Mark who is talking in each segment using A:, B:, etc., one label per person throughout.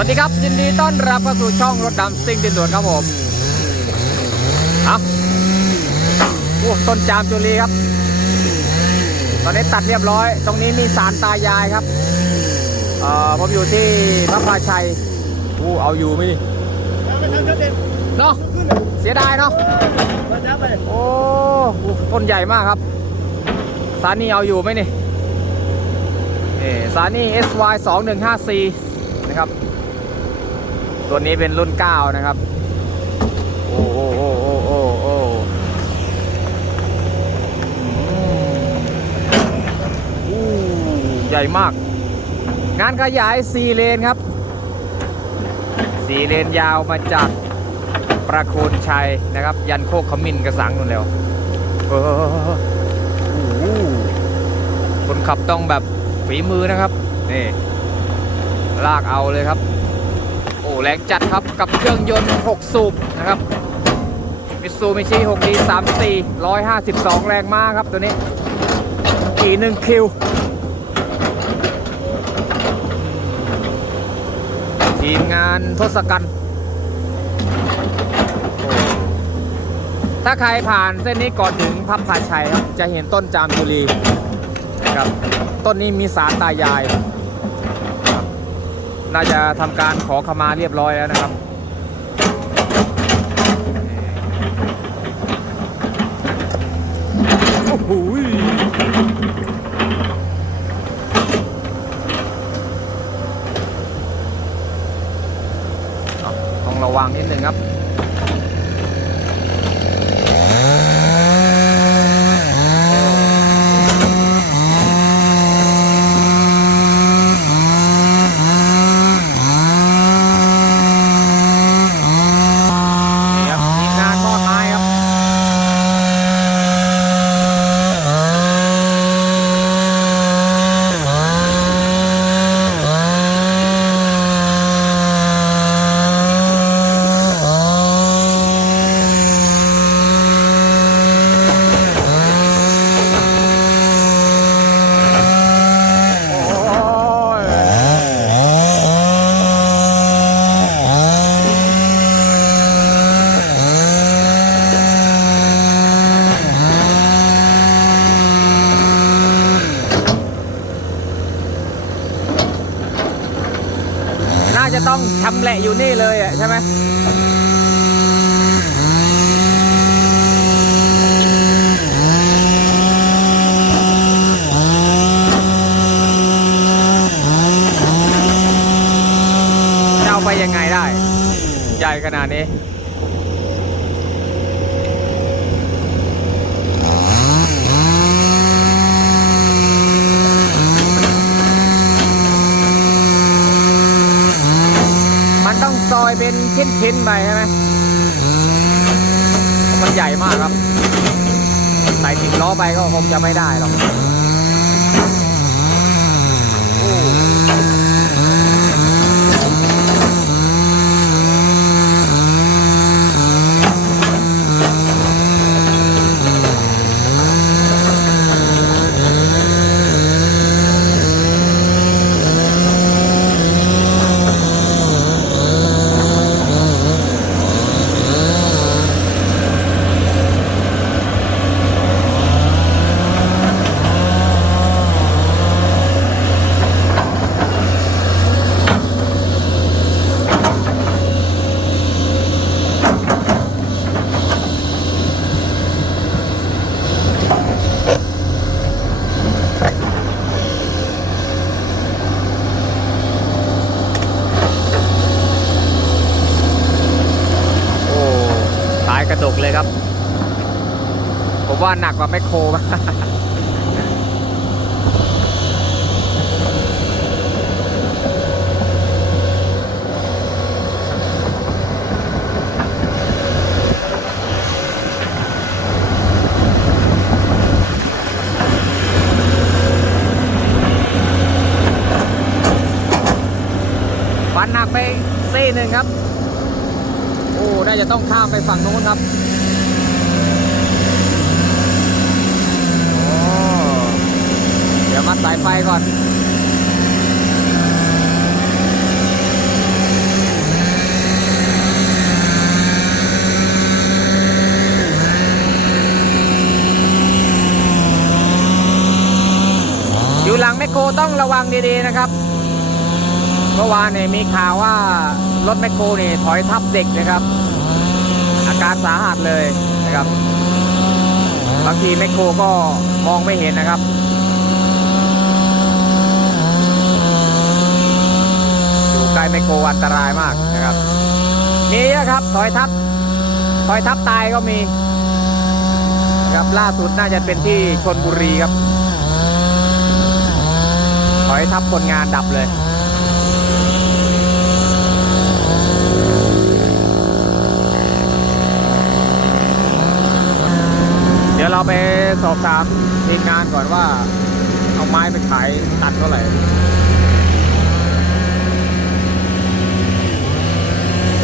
A: วัสดีครับ ยินดีต้อนรับเข้าสู่ช่องรถดำซิ่งดินด่วนครับผมครับโอ้ต้นจามจุลีครับ ตอนนี้ตัดเรียบร้อย ตรงนี้มีสารตายายครับเอ่อผมอยู่ที่พระพาชัยอู้เอาอยู่ไหมนี่
B: ไม่ทำชัดเน
A: เนาะ
B: ขึ้นเลย
A: เสียดายเนาะ
B: มาไป
A: โอ้ต้นใหญ่มากครับ สารนี่เอาอยู่ไหมนี่นี่สารนี่ SY 2 1 5 4นะครับ ตัวนี้เป็นรุ่น 9 นะครับ โอ้โอ้โอ้โอ้โอ้โอ้ใหญ่มาก งานขยาย 4 เลนครับ 4 เลนยาวมาจากประโคนชัยนะครับ ยันโคกขมิ้นกระสังนู่นแล้วโอ้โหคนขับต้องแบบฝีมือนะครับ นี่ ลากเอาเลยครับ แรงจัดครับกับเครื่องยนต์ 6 สูบนะครับมิซูมิชิ 6D 34 152 แรงม้าครับตัวนี้กี่หนึ่งคิวทีมงานทศกัณฐ์ถ้าใครผ่านเส้นนี้ก่อนถึงพับผาชัยครับ จะเห็นต้นจามจุรีนะครับ ต้นนี้มีสารตายาย น่าจะทำการขอขมาเรียบร้อยแล้วนะครับ โอ้โหต้องระวังนิดนึงครับ นี่ครับทีมงานมอดไม้ครับ โอ้ย น่า จะต้องชำแหละอยู่นี่เลยอะใช่ไหมจะเอาไปยังไงได้ ใหญ่ขนาดนี้ต้องซอย เป็นชิ้นๆไปใช่ไหมมันใหญ่มากครับ ใส่สิบล้อไปก็คงจะไม่ได้หรอก กเลยครับ ผมว่าหนักกว่าแมคโครมากฟันหนักไปซี่หนึ่งครับ น่าจะต้องข้ามไปฝั่งโน้นครับเดี๋ยวมัดสายไฟก่อนอยู่หลังแมคโครต้องระวังดีๆนะครับ เมื่อวานเนี่ยมีข่าวว่ารถแมคโครเนี่ยถอยทับเด็กนะครับ อาการสาหัสเลยนะครับ บางทีแมคโครก็มองไม่เห็นนะครับอยู่ใกล้แมคโครอันตรายมากนะครับมีเยอะครับถอยทับถอยทับตายก็มีนะครับล่าสุดน่าจะเป็นที่ชนบุรีครับถอยทับคนงานดับเลย เดี๋ยวเราไปสอบถามทีมงานก่อนว่า เอาไม้ไปขายตันเท่าไหร่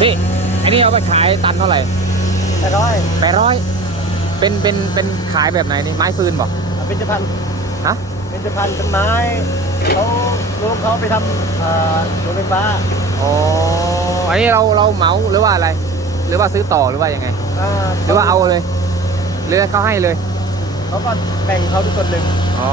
A: พี่ อันนี้เอาไปขายตันเท่าไหร่
B: แต่ร้อย
A: แปดร้อยเป็นเป็นเป็นขายแบบไหนนี่ไม้ฟืนบอก
B: เป็นจะพัน
A: ฮะ
B: เป็นจะพันเป็นไม้เขาลุงเขาไปทำเอ่อโรงไฟฟ้า
A: อ๋ออันนี้เราเราเหมาหรือว่าอะไร หรือว่าซื้อต่อหรือว่ายังไง
B: อ่า
A: หรือว่าเอาเลย หรือเขาให้เลย
B: เขาก็แบ่งเขาทุกคนหนึ่ง
A: อ๋อ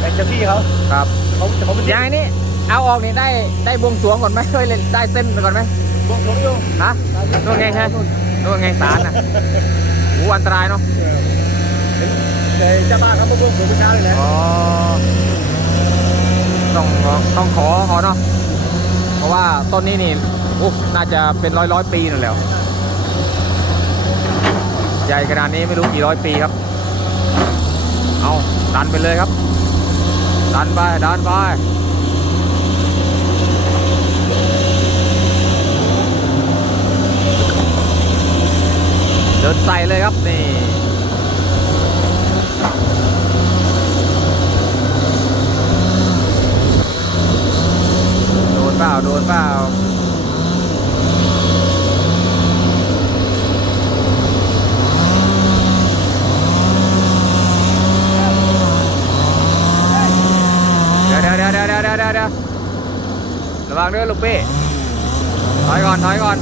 B: แบ่งเจ้าที่เขา
A: ครับ
B: เขาแต่เขาไม่
A: อย่างนี้เอาออกนี่ได้ได้บวงสรวงก่อนไหมเฮ้ยได้เส้นก่อนไหม
B: บวงสรวงอยู่
A: ฮะนู่นไงฮะนู่นไงศาลน่ะโอ้อันตรายเนาะ
B: เดี๋ยวเจ้าบ้านเขามาบวงสรวงเมื่อเช้าเลยนะ
A: อ๋อต้องต้องขอเขาเนาะเพราะว่าต้นนี้นี่โอ้น่าจะเป็นร้อยร้อยปีนั่นแหล้ว ใหญ่ขนาดนี้ไม่รู้กี่ร้อยปีครับ เอาดันไปเลยครับ ดันไป ดันไป เดินใส่เลยครับ นี่โดนเปล่า โดนเปล่า เดี๋ยวเดี๋ยวเดี๋ยวเดี๋ยวระวังด้วยลูกพี่ถอยก่อนถอยก่อน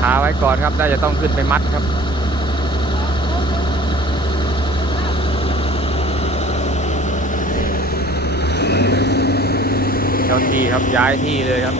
A: ขาไว้ก่อนครับน่าจะต้องขึ้นไปมัดครับเจ้าที่ครับย้ายที่เลยครับ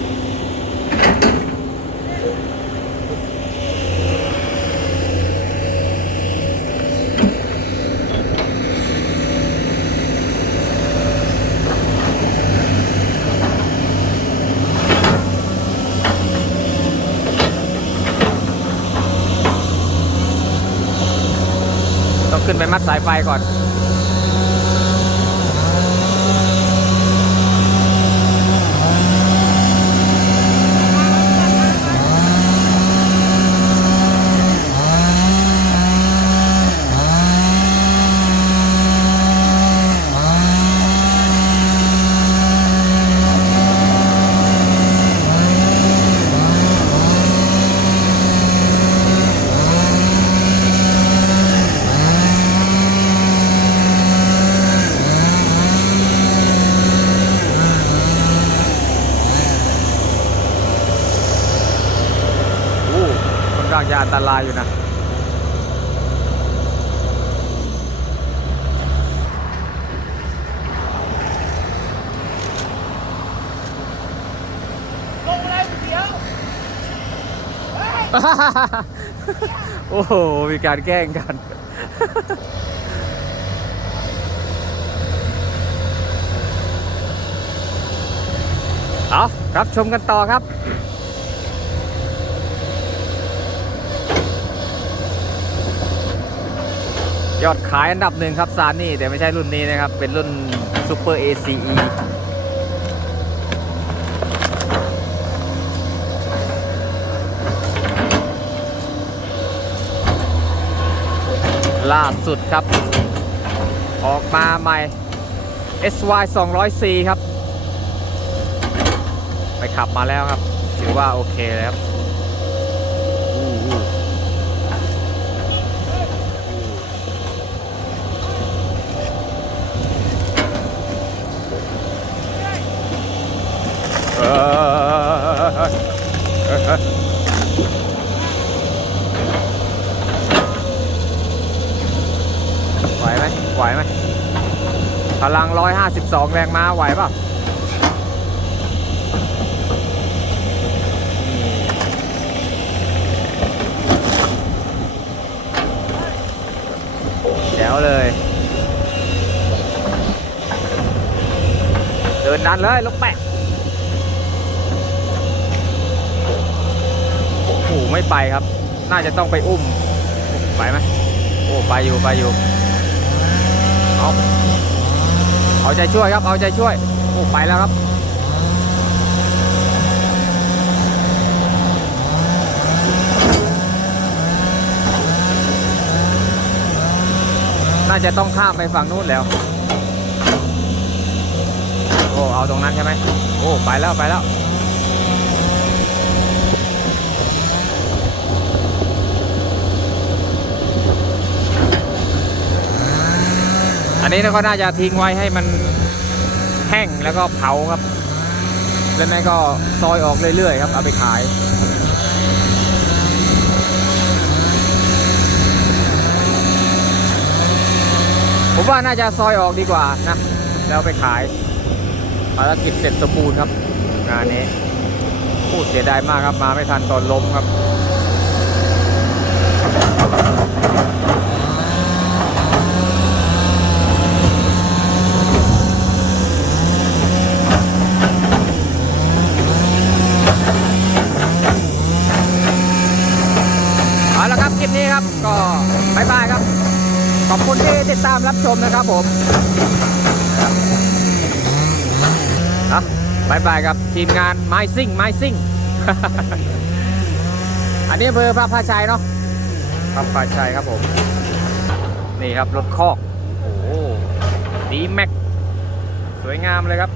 A: ไปมัดสายไฟก่อน โอ้ค่อน ข้างจะอันตรายอยู่นะ
B: ลงอะไรเดี๋ยว
A: โอ้โห มีการแกล้งกัน เอารับชมกันต่อครับ ยอดขายอันดับหนึ่งครับซานนี่แต่ไม่ใช่รุ่นนี้นะครับ เป็นรุ่น Super ACE ล่าสุดครับ ออกมาใหม่ SY 200C ครับ ไปขับมาแล้วครับ ถือว่าโอเคเลยครับ ไหวไหมไหวไหมพลัง 152 แรงมาไหวป่ะแจ๋วเลย เดินดันเลย ลูกแปะ โอ้ไม่ไปครับ น่าจะต้องไปอุ้ม ไปไหมโอ้ไปอยู่ไปอยู่เอาเอาใจช่วยครับ เอาใจช่วย โอ้ไปแล้วครับน่าจะต้องข้ามไปฝั่งนู้นแล้ว โอ้ เอาตรงนั้นใช่ไหม โอ้ ไปแล้ว ไปแล้ว อันนี้ก็น่าจะทิ้งไว้ให้มันแห้งแล้วก็เผาครับ แล้วแม่ก็ซอยออกเรื่อยๆครับเอาไปขายผมว่าน่าจะซอยออกดีกว่านะ แล้วไปขายภารกิจเสร็จสมบูรณ์ครับ งานนี้พูดเสียดายมากครับมาไม่ทันตอนล้มครับ เอาละครับคลิปนี้ครับก็บายบายครับ ขอบคุณที่ติดตามรับชมนะครับผมครับบายบายครับทีมงานไม้ซิ่งไม้ซิ่ง อันนี้อำเภอพระพาชัยเนาะพระพาชัยครับผม นี่ครับรถคอก โอ้โหดีแม็ก สวยงามเลยครับ